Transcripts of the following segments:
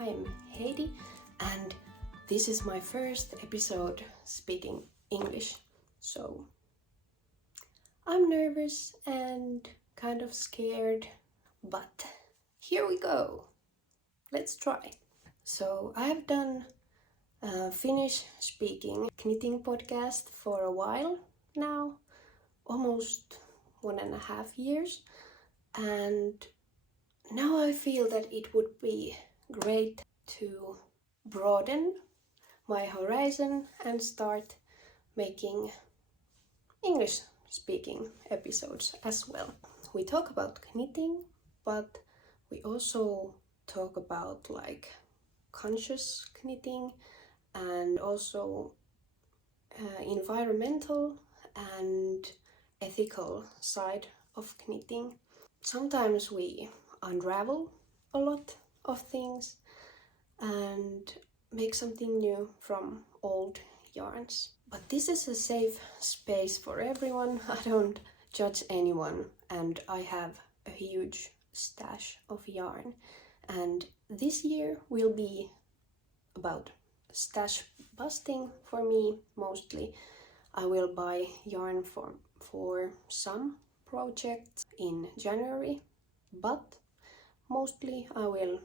I'm Heidiy and this is my first episode speaking English, so I'm nervous and kind of scared, but here we go. Let's try. So I have done a Finnish speaking knitting podcast for a while now, almost 1.5 years, and now I feel that it would be great to broaden my horizon and start making English speaking episodes as well. We talk about knitting, but we also talk about like conscious knitting and also environmental and ethical side of knitting. Sometimes we unravel a lot of things and make something new from old yarns. But this is a safe space for everyone. I don't judge anyone, and I have a huge stash of yarn. And this year will be about stash busting for me mostly. I will buy yarn for some projects in January, but mostly I will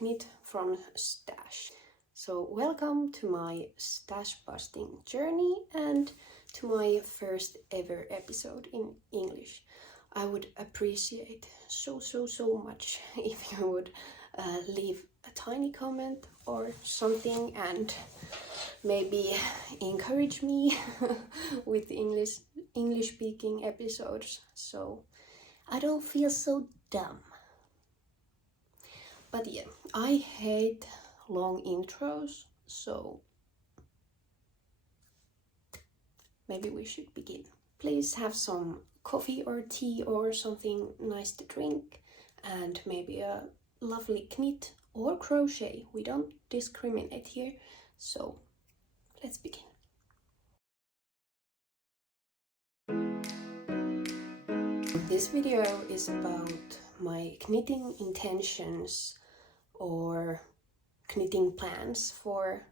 knit from stash. So welcome to my stash busting journey and to my first ever episode in English. I would appreciate so much if you would leave a tiny comment or something and maybe encourage me with English speaking episodes so I don't feel so dumb. But yeah, I hate long intros, so maybe we should begin. Please have some coffee or tea or something nice to drink, and maybe a lovely knit or crochet. We don't discriminate here, so let's begin. This video is about my knitting intentions or knitting plans for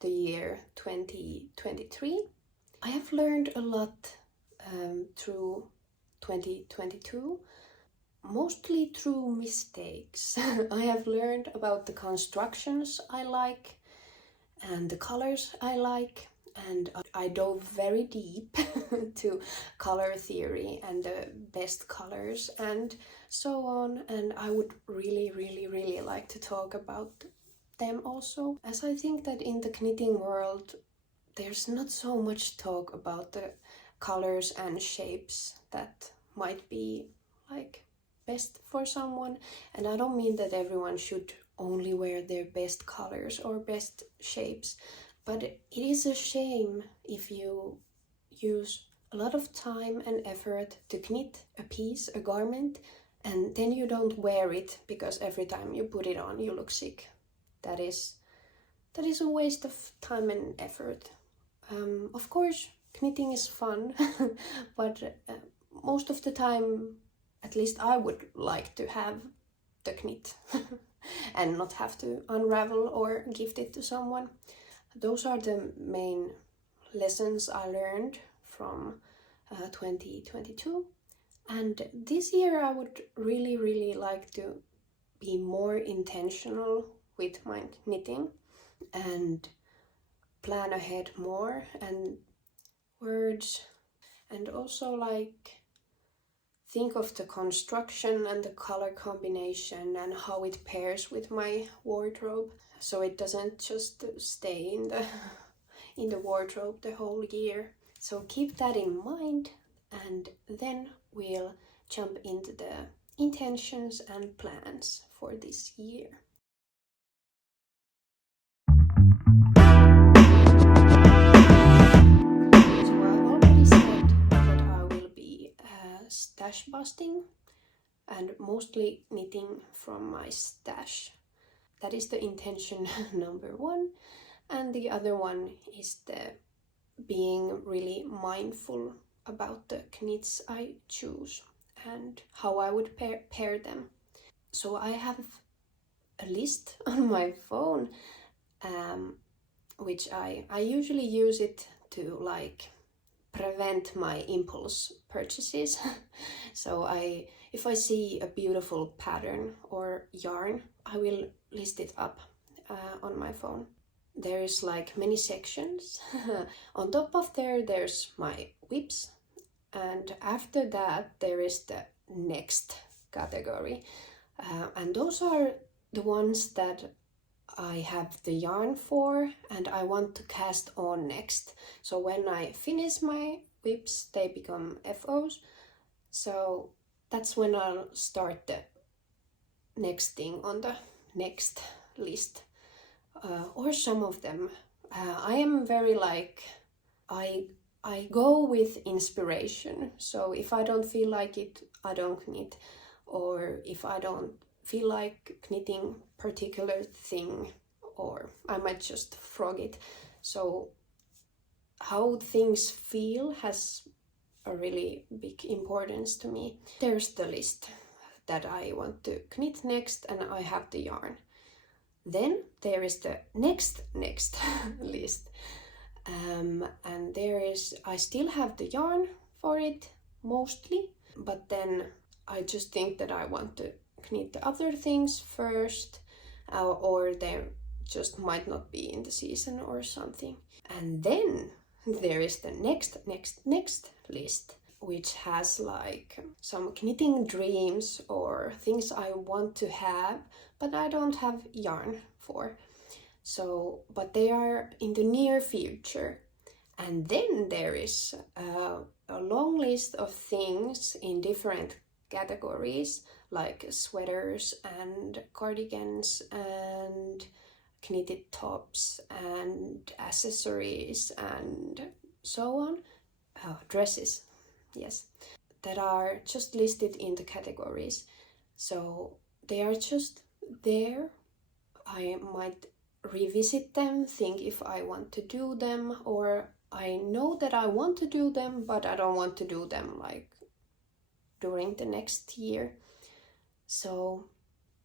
the year 2023. I have learned a lot through 2022, mostly through mistakes. I have learned about the constructions I like and the colors I like, and I dove very deep to color theory and the best colors and so on, and I would really like to talk about them also, as I think that in the knitting world there's not so much talk about the colors and shapes that might be like best for someone. And I don't mean that everyone should only wear their best colors or best shapes, but it is a shame if you use a lot of time and effort to knit a piece, a garment, and then you don't wear it because every time you put it on you look sick. That is a waste of time and effort. Of course, knitting is fun, but most of the time, at least I would like to have the knit and not have to unravel or gift it to someone. Those are the main lessons I learned from 2022. And this year I would really like to be more intentional with my knitting and plan ahead more and words, and also like think of the construction and the color combination and how it pairs with my wardrobe, so it doesn't just stay in the wardrobe the whole year. So keep that in mind, and then we'll jump into the intentions and plans for this year. Stash busting and mostly knitting from my stash. That is the intention number one, and the other one is the being really mindful about the knits I choose and how I would pair them. So I have a list on my phone, which I usually use it to like prevent my impulse purchases. So if I see a beautiful pattern or yarn, I will list it up on my phone. There's like many sections. On top of there's my whips, and after that there is the next category, and those are the ones that I have the yarn for and I want to cast on next. So when I finish my whips, they become FOs. So that's when I'll start the next thing on the next list. Or some of them. I am very like, I go with inspiration. So if I don't feel like it, I don't knit. Or if I don't feel like knitting particular thing, or I might just frog it. So how things feel has a really big importance to me. There's the list that I want to knit next, and I have the yarn. Then there is the next list, and I still have the yarn for it mostly, but then I just think that I want to knit the other things first, or they just might not be in the season or something. And then there is the next list, which has like some knitting dreams or things I want to have, but I don't have yarn for. So, but they are in the near future. And then there is a long list of things in different categories, like sweaters and cardigans and knitted tops and accessories and so on. Dresses, yes, that are just listed in the categories. So they are just there. I might revisit them, think if I want to do them, or I know that I want to do them, but I don't want to do them like during the next year. So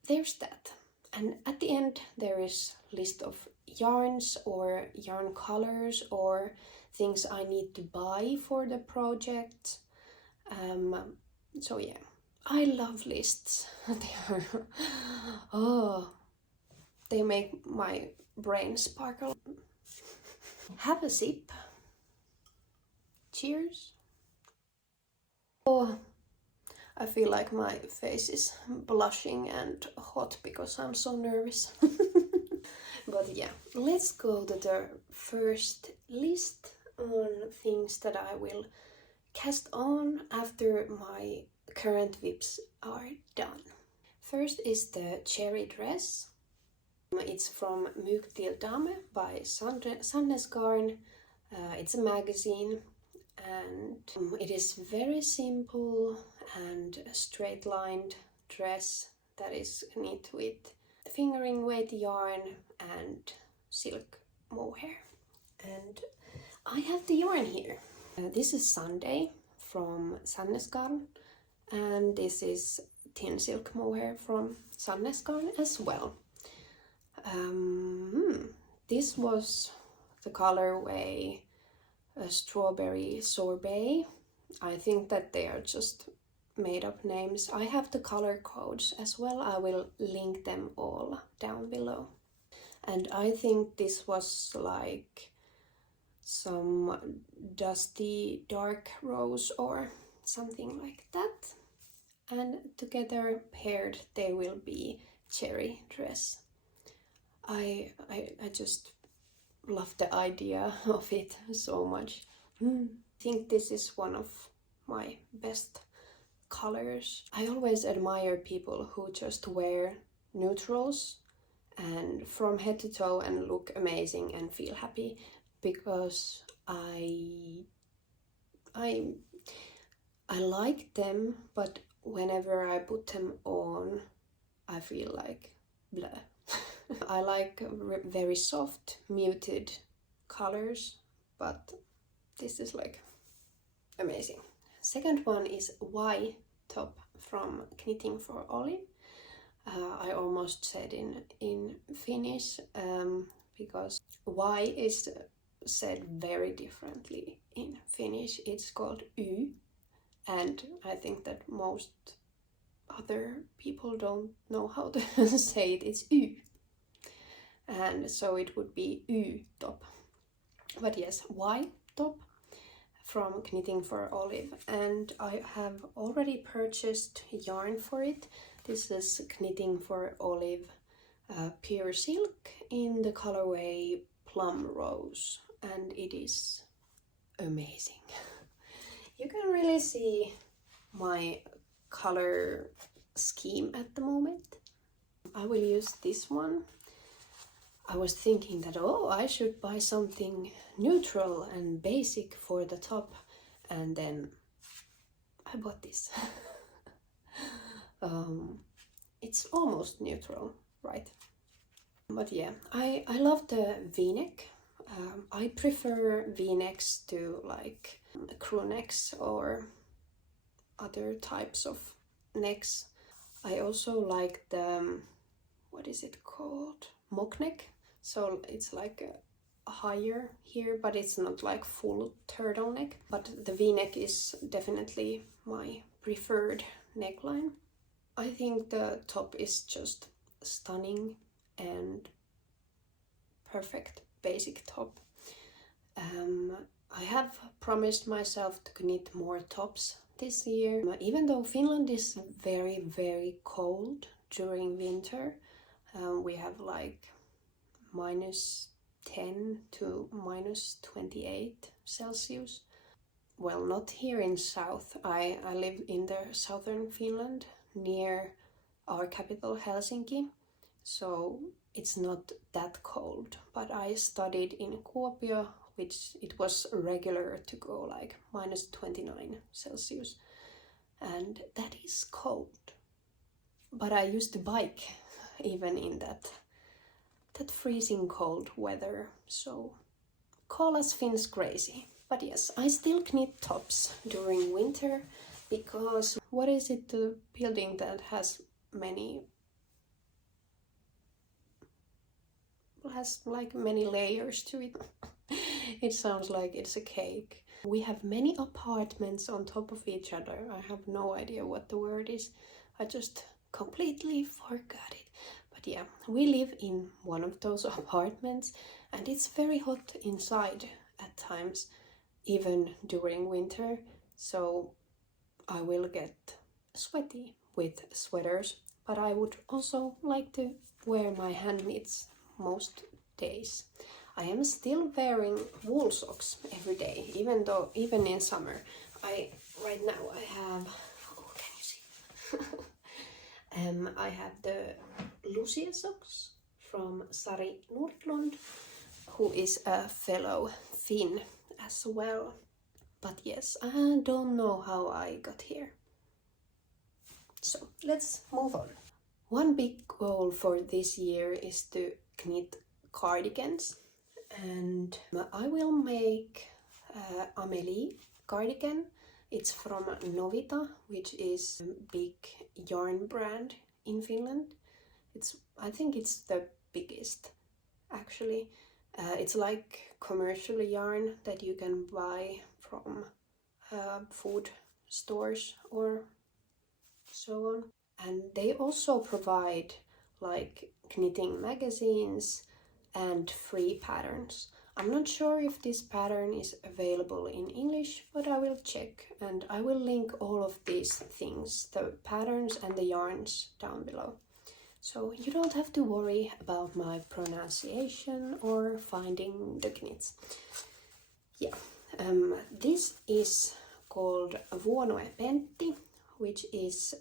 there's that. And at the end there is a list of yarns or yarn colors or things I need to buy for the project. So yeah, I love lists. They make my brain sparkle. Have a sip. Cheers. Oh, I feel like my face is blushing and hot because I'm so nervous. But yeah, let's go to the first list on things that I will cast on after my current whips are done. First is the cherry dress. It's from Mykt by Sandnes garn. It's a magazine, and it is very simple and a straight lined dress that is knit with fingering weight yarn and silk mohair. And I have the yarn here. This is Sunday from Sandnes garn, and this is Tynn silk mohair from Sandnes garn as well. This was the colorway strawberry sorbet. I think that they are just made up names. I have the color codes as well. I will link them all down below. And I think this was like some dusty dark rose or something like that. And together paired they will be cherry dress. I just love the idea of it so much. I think this is one of my best colors. I always admire people who just wear neutrals and from head to toe and look amazing and feel happy, because I like them, but whenever I put them on I feel like blah. I like very soft, muted colors, but this is like amazing. Second one is Y top from Knitting for Olive. I almost said in Finnish because Y is said very differently in Finnish. It's called y, and I think that most other people don't know how to say it. It's y, and so it would be y top. But yes, Y top from Knitting for Olive, and I have already purchased yarn for it. This is Knitting for Olive pure silk in the colorway Plum Rose, and it is amazing. You can really see my color scheme at the moment. I will use this one. I was thinking that, oh, I should buy something neutral and basic for the top, and then I bought this. It's almost neutral, right? But yeah, I love the v-neck. I prefer v-necks to like crew necks or other types of necks. I also like the, what is it called? Mock neck. So it's like a higher here, but it's not like full turtleneck. But the v-neck is definitely my preferred neckline. I think the top is just stunning and perfect basic top. I have promised myself to knit more tops this year. Even though Finland is very, very cold during winter, we have like -10 to -28 Celsius. Well, not here in south. I live in the southern Finland near our capital Helsinki, so it's not that cold. But I studied in Kuopio, which it was regular to go like -29 Celsius, and that is cold. But I used to bike even in that freezing cold weather, so call us Finns crazy. But yes, I still knit tops during winter because what is it, the building that has like many layers to it? It sounds like it's a cake. We have many apartments on top of each other. I have no idea what the word is. I just completely forgot it. But yeah, we live in one of those apartments, and it's very hot inside at times, even during winter. So I will get sweaty with sweaters, but I would also like to wear my hand knits most days. I am still wearing wool socks every day, even in summer. Right now I have, oh, can you see? I have the Lucia socks from Sari Nordlund, who is a fellow Finn as well. But yes, I don't know how I got here. So let's move on. One big goal for this year is to knit cardigans, and I will make Amelie cardigan. It's from Novita, which is a big yarn brand in Finland. I think it's the biggest, actually. It's like commercial yarn that you can buy from food stores or so on. And they also provide like knitting magazines and free patterns. I'm not sure if this pattern is available in English, but I will check, and I will link all of these things, the patterns and the yarns, down below. So you don't have to worry about my pronunciation or finding the knits. Yeah, this is called Vuonue Pentti, which is,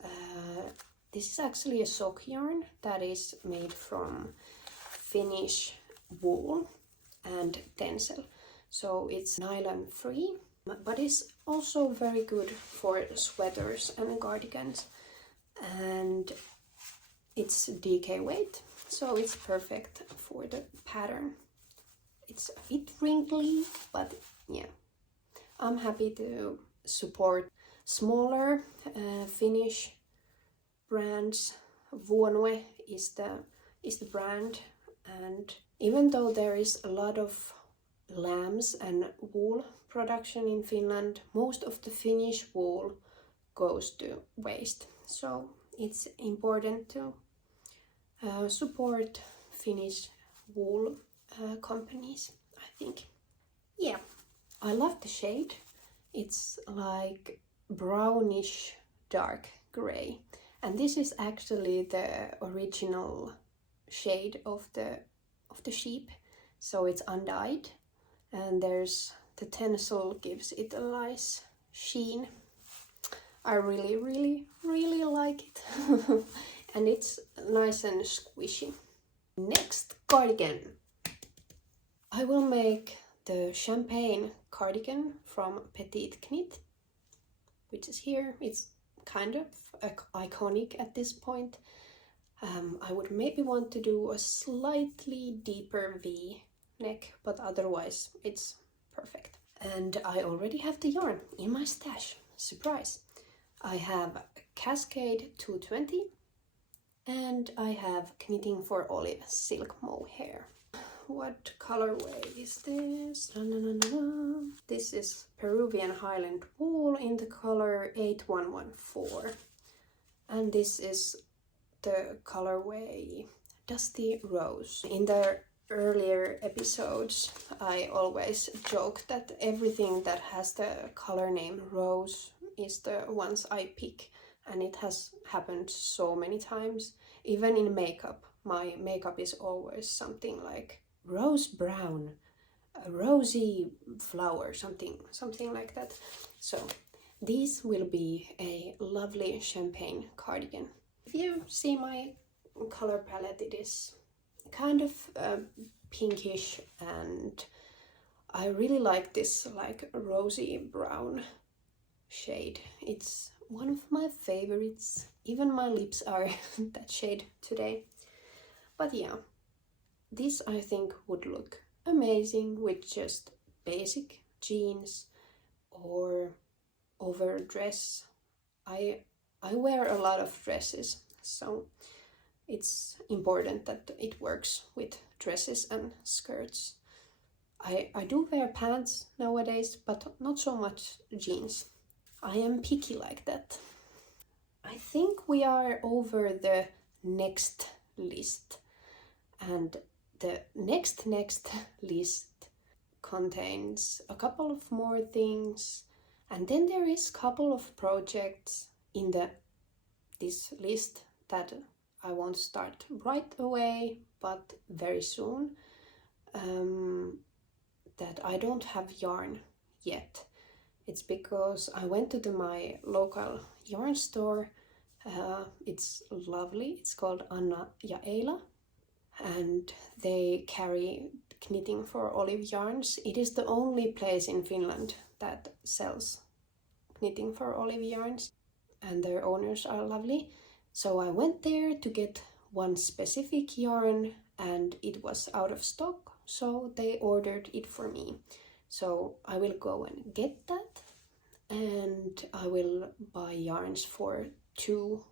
this is actually a sock yarn that is made from Finnish wool and tencel. So it's nylon free, but it's also very good for sweaters and cardigans. And it's DK weight, so it's perfect for the pattern. It's a bit wrinkly, but yeah. I'm happy to support smaller Finnish brands Vuonue is the brand, and even though there is a lot of lambs and wool production in Finland, most of the Finnish wool goes to waste. So it's important to support Finnish wool companies, I think. Yeah, I love the shade. It's like brownish dark gray, and this is actually the original shade of the sheep, so it's undyed, and there's the tencel gives it a nice sheen. I really like it. And it's nice and squishy. Next, cardigan. I will make the champagne cardigan from Petite Knit, which is here. It's kind of iconic at this point. I would maybe want to do a slightly deeper V neck, but otherwise it's perfect. And I already have the yarn in my stash. Surprise! I have Cascade 220 and I have Knitting for Olive silk mohair. What colorway is this? This is Peruvian Highland wool in the color 8114, and this is the colorway Dusty Rose. In the earlier episodes I always joke that everything that has the color name Rose is the ones I pick, and it has happened so many times. Even in makeup, my makeup is always something like rose brown, a rosy flower, something like that. So these will be a lovely champagne cardigan. If you see my color palette, it is kind of pinkish, and I really like this like rosy brown shade. It's one of my favorites. Even my lips are that shade today. But yeah, this I think would look amazing with just basic jeans or overdress. I wear a lot of dresses, so it's important that it works with dresses and skirts. I do wear pants nowadays, but not so much jeans. I am picky like that. I think we are over the next list, and the next list contains a couple of more things, and then there is a couple of projects in this list that I won't start right away, but very soon, that I don't have yarn yet. It's because I went to my local yarn store. It's lovely. It's called Aurealia, and they carry Knitting for Olive yarns. It is the only place in Finland that sells Knitting for Olive yarns, and their owners are lovely. So I went there to get one specific yarn, and it was out of stock, so they ordered it for me. So I will go and get that, and I will buy yarns for 2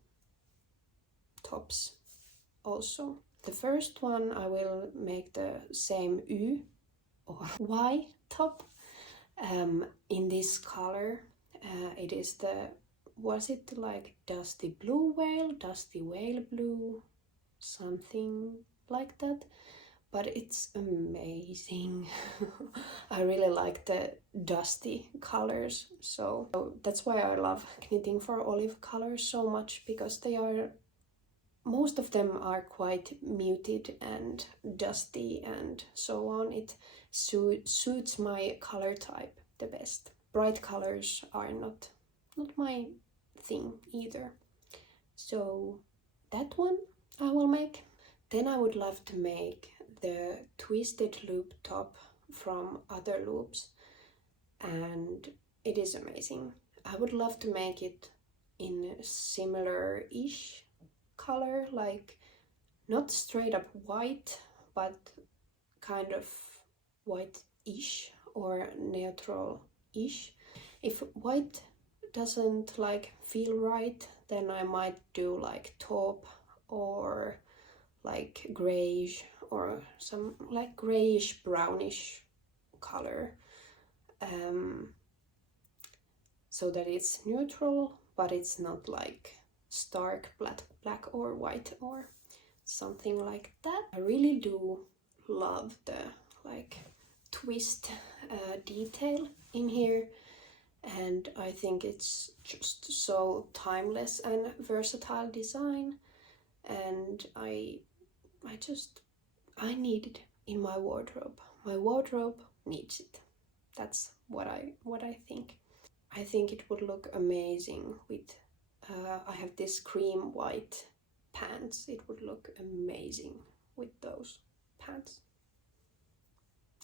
tops also. The first one I will make the same U or Y top in this color. It is was it like dusty whale blue, something like that. But it's amazing. I really like the dusty colors, so that's why I love Knitting for Olive colors so much, because most of them are quite muted and dusty and so on. It suits my color type the best. Bright colors are not my thing either. So that one I will make. Then I would love to make the twisted loop top from Other Loops, and it is amazing. I would love to make it in a similar-ish color, like not straight up white, but kind of white-ish or neutral-ish. If white doesn't like feel right, then I might do like taupe or like grayish or some like grayish brownish color, so that it's neutral but it's not like stark black or white or something like that. I really do love the like twist detail in here, and I think it's just so timeless and versatile design, and I need it in my wardrobe. My wardrobe needs it. That's what I think. I think it would look amazing with I have this cream white pants. It would look amazing with those pants.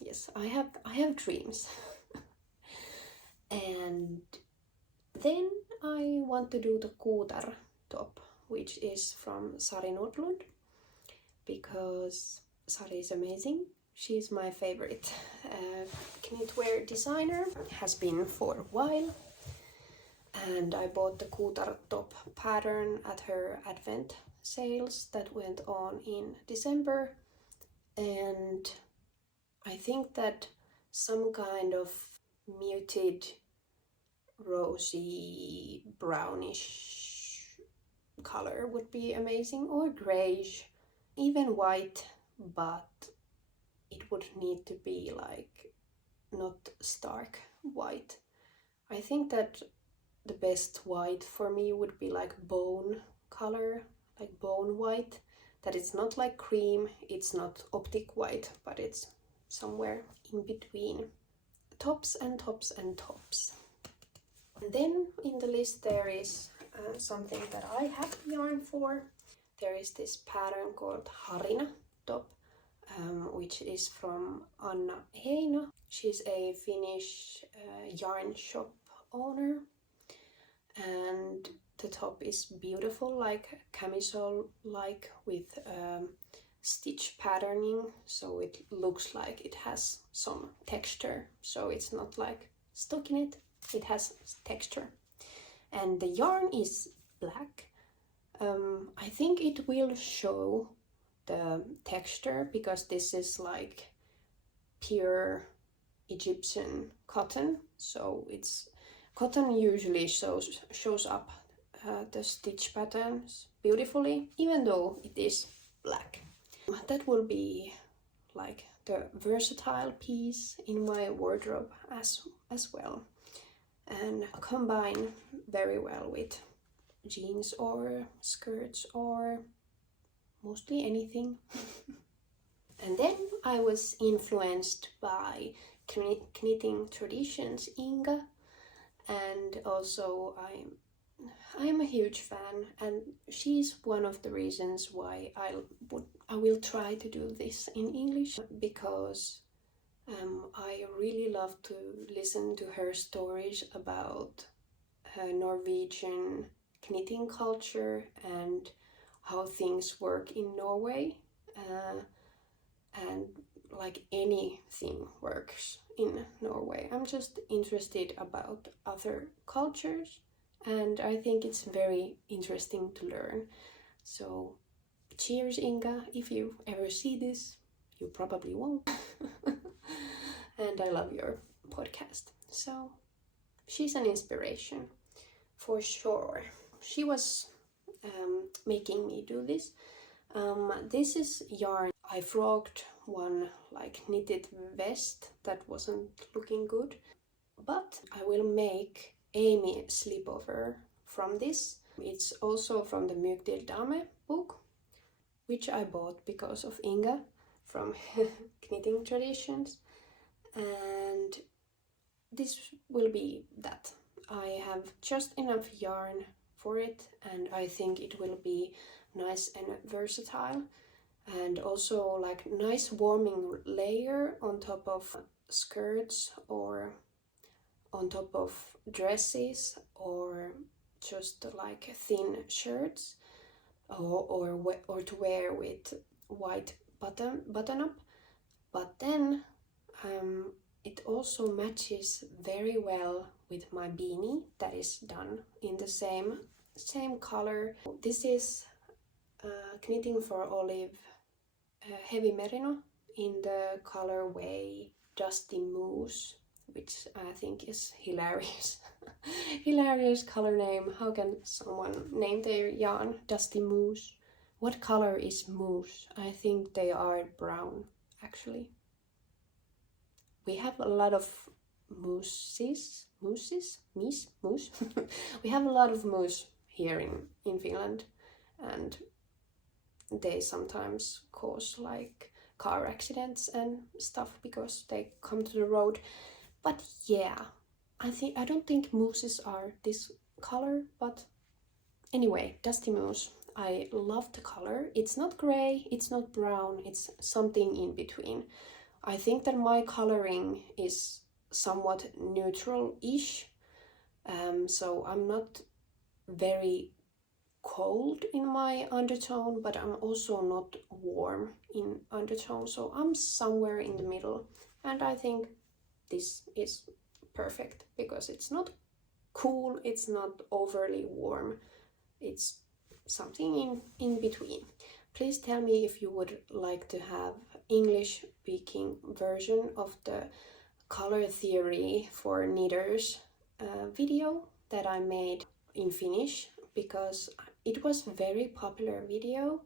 Yes, I have dreams. And then I want to do the Kuutar top, which is from Sari Nordlund, because Sari is amazing. She's my favorite knitwear designer, has been for a while, and I bought the Kuutar top pattern at her advent sales that went on in December, and I think that some kind of muted rosy brownish color would be amazing, or grayish, even white, but it would need to be like not stark white. I think that the best white for me would be like bone color, like bone white, that it's not like cream, it's not optic white, but it's somewhere in between. Tops and tops and tops. And then in the list there is something that I have yarn for. There is this pattern called Harina top, which is from Amelie. She's a Finnish yarn shop owner, and the top is beautiful, like camisole-like, with stitch patterning, so it looks like it has some texture, so it's not like stuck in it, it has texture. And the yarn is black. I think it will show the texture because this is like pure Egyptian cotton, so it's cotton usually shows up the stitch patterns beautifully, even though it is black. That will be like the versatile piece in my wardrobe as well, and combine very well with jeans or skirts or mostly anything. And then I was influenced by knitting traditions Inga, and also I'm a huge fan, and she's one of the reasons why I will try to do this in English, because I really love to listen to her stories about Norwegian knitting culture and how things work in Norway, and like anything works in Norway. I'm just interested about other cultures, and I think it's very interesting to learn. So cheers, Inga, if you ever see this. You probably won't. And I love your podcast. So she's an inspiration for sure. She was making me do this. This is yarn. I frogged one like knitted vest that wasn't looking good, but I will make Amy slipover from this. It's also from the Mykt book, which I bought because of Inga from Knitting Traditions, and this will be that. I have just enough yarn for it, and I think it will be nice and versatile, and also like nice warming layer on top of skirts or on top of dresses, or just like thin shirts, or to wear with white button up. But then it also matches very well with my beanie that is done in the same color. This is knitting for Olive heavy merino in the colorway Dusty Moose, which I think is hilarious. Hilarious color name. How can someone name their yarn Dusty Moose? What color is moose? I think they are brown, actually. We have a lot of mooses. We have a lot of moose here in Finland, and they sometimes cause like car accidents and stuff because they come to the road. But yeah, I don't think mooses are this color, but anyway, Dusty Moose. I love the color. It's not gray, it's not brown, it's something in between. I think that my coloring is somewhat neutral-ish, so I'm not very cold in my undertone, but I'm also not warm in undertone, so I'm somewhere in the middle, and I think this is perfect because it's not cool, it's not overly warm, it's something in between. Please tell me if you would like to have English speaking version of the color theory for knitters video that I made in Finnish, because it was a very popular video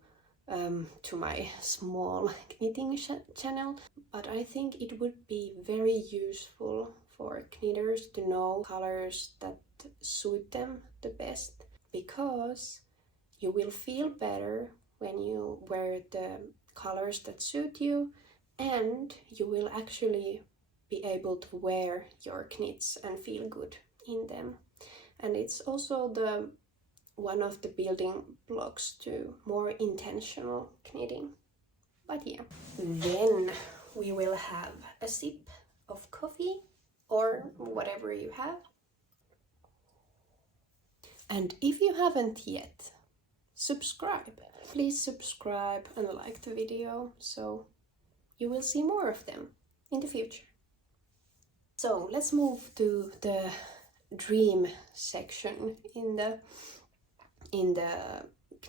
to my small knitting channel, but I think it would be very useful for knitters to know colors that suit them the best, because you will feel better when you wear the colors that suit you, and you will actually be able to wear your knits and feel good in them. And it's also one of the building blocks to more intentional knitting. But yeah, then we will have a sip of coffee or whatever you have. And if you haven't yet, subscribe. Please subscribe and like the video so you will see more of them in the future. So let's move to the dream section in the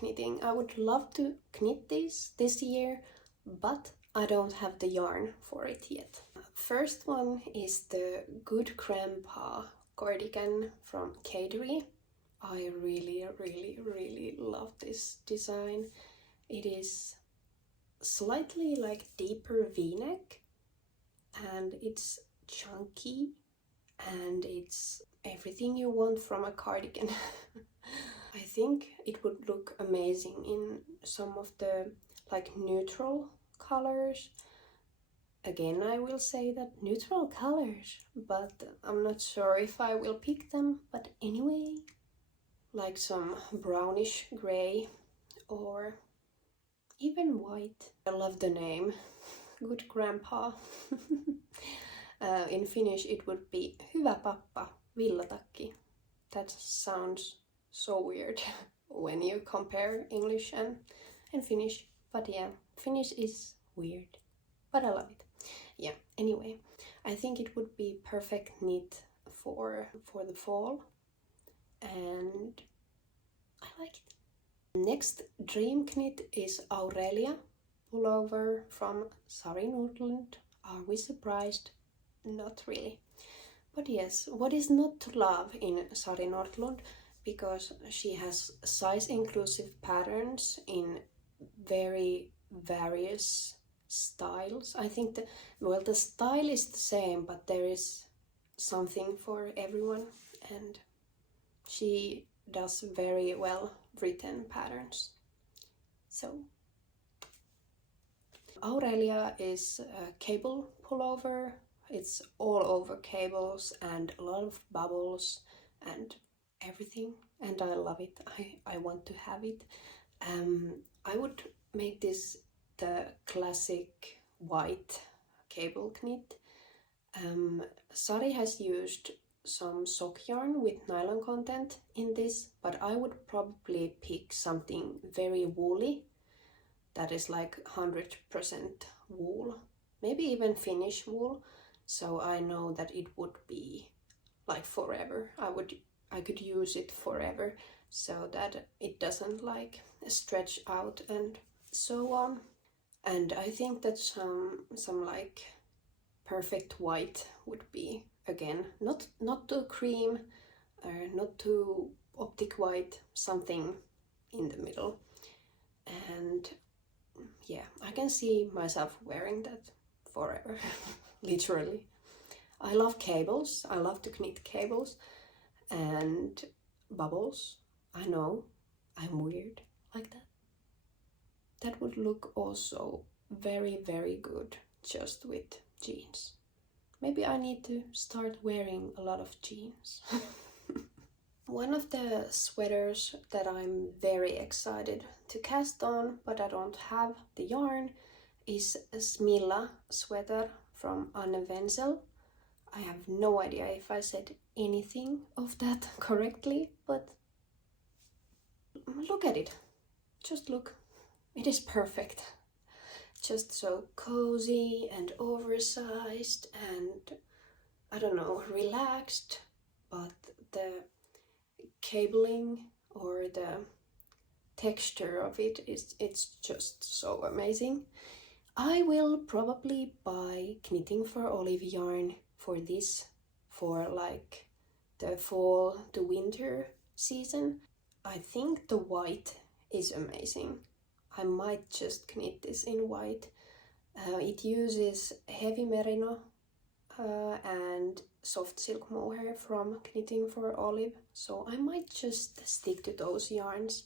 knitting. I would love to knit this year, but I don't have the yarn for it yet. First one is the Good Grandpa cardigan from Heidiy. I really love this design. It is slightly like deeper v-neck, and it's chunky, and it's everything you want from a cardigan. I think it would look amazing in some of the like neutral colors. Again, I will say that neutral colors, but I'm not sure if I will pick them. But anyway, like some brownish gray or even white. I love the name, Good Grandpa. In Finnish it would be Hyvä pappa, villatakki. That sounds so weird when you compare English and Finnish. But yeah, Finnish is weird, but I love it. Yeah, anyway, I think it would be perfect knit for the fall, and I like it. Next dream knit is Aurealia pullover from Sari Nordlund. Are we surprised? Not really. But yes, what is not to love in Sari Nordlund? Because she has size inclusive patterns in very various styles. I think the style is the same, but there is something for everyone, and she does very well written patterns. So Aurealia is a cable pullover. It's all over cables and a lot of bubbles and everything, and I love it. I want to have it. I would make this the classic white cable knit. Sari has used some sock yarn with nylon content in this, but I would probably pick something very woolly that is like 100% wool, maybe even Finnish wool, so I know that it would be like forever. I could use it forever. so that it doesn't like stretch out and so on. And I think that some like perfect white would be, again, not too cream, not too optic white, something in the middle. And yeah, I can see myself wearing that forever. Literally. I love cables. I love to knit cables and bubbles. I know I'm weird like that. That would look also very, very good just with jeans. Maybe I need to start wearing a lot of jeans. One of the sweaters that I'm very excited to cast on, but I don't have the yarn, is a Smilla sweater from Anne Wenzel. I have no idea if I said anything of that correctly, but look at it. Just look. It is perfect. Just so cozy and oversized and, I don't know, relaxed, but the cabling or the texture of it's just so amazing. I will probably buy Knitting for Olive yarn for this, for like the fall to winter season. I think the white is amazing. I might just knit this in white. It uses heavy merino and soft silk mohair from Knitting for Olive, so I might just stick to those yarns.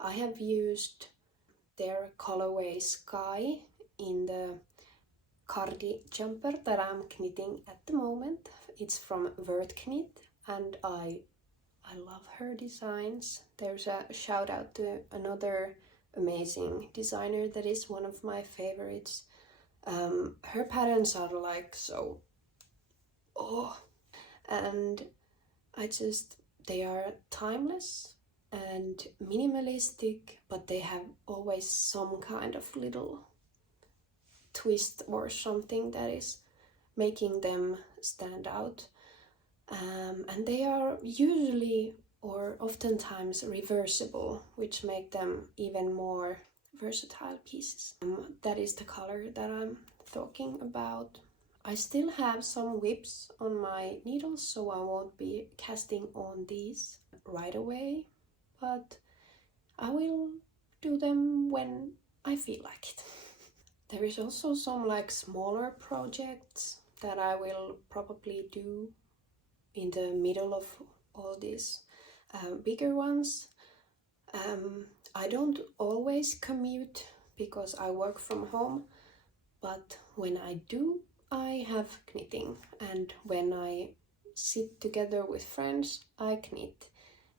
I have used their colorway Sky in the Cardigan jumper that I'm knitting at the moment. It's from Knit, and I love her designs. There's a shout out to another amazing designer that is one of my favorites. Her patterns are like so, and they are timeless and minimalistic, but they have always some kind of little twist or something that is making them stand out. And they are usually or oftentimes reversible, which make them even more versatile pieces. That is the color that I'm talking about. I still have some whips on my needles, so I won't be casting on these right away, but I will do them when I feel like it. There is also some like smaller projects that I will probably do in the middle of all these bigger ones. I don't always commute because I work from home, but when I do, I have knitting, and when I sit together with friends, I knit,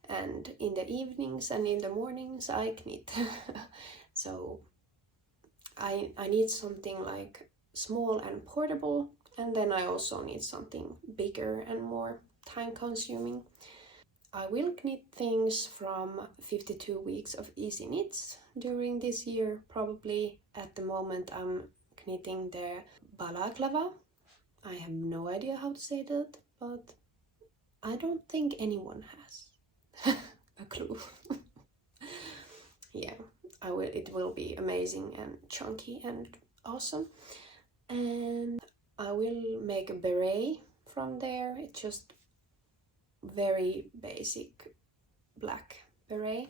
and in the evenings and in the mornings I knit. So I need something like small and portable, and then I also need something bigger and more time consuming. I will knit things from 52 weeks of easy knits during this year. Probably at the moment I'm knitting the balaclava. I have no idea how to say that, but I don't think anyone has a clue. Yeah, it will be amazing and chunky and awesome. And I will make a beret from there. It's just very basic black beret,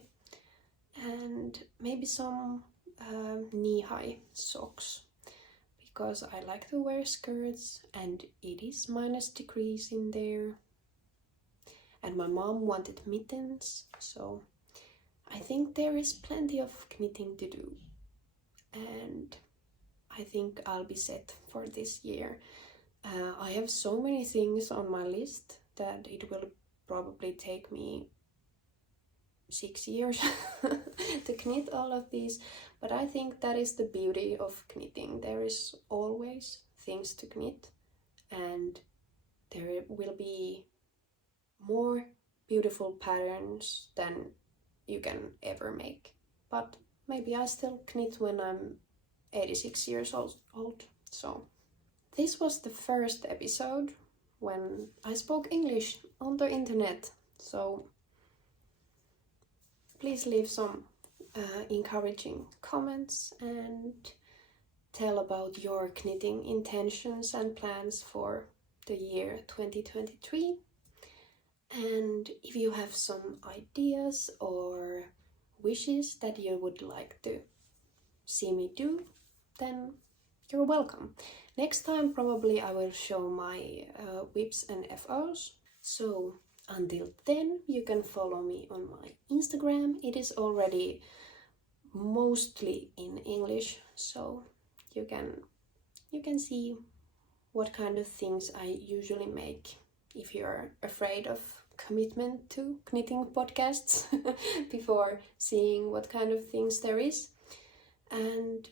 and maybe some knee-high socks, because I like to wear skirts and it is -degrees in there, and my mom wanted mittens, so I think there is plenty of knitting to do, and I think I'll be set for this year. I have so many things on my list that it will probably take me 6 years to knit all of these, but I think that is the beauty of knitting. There is always things to knit, and there will be more beautiful patterns than you can ever make. But maybe I still knit when I'm 86 years old. So this was the first episode when I spoke English on the internet. So please leave some encouraging comments and tell about your knitting intentions and plans for the year 2023. And if you have some ideas or wishes that you would like to see me do, then you're welcome. Next time probably I will show my whips and FOs. So until then, you can follow me on my Instagram. It is already mostly in English, so you can see what kind of things I usually make if you're afraid of commitment to knitting podcasts before seeing what kind of things there is. And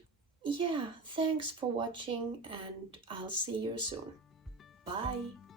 yeah, thanks for watching, and I'll see you soon. Bye!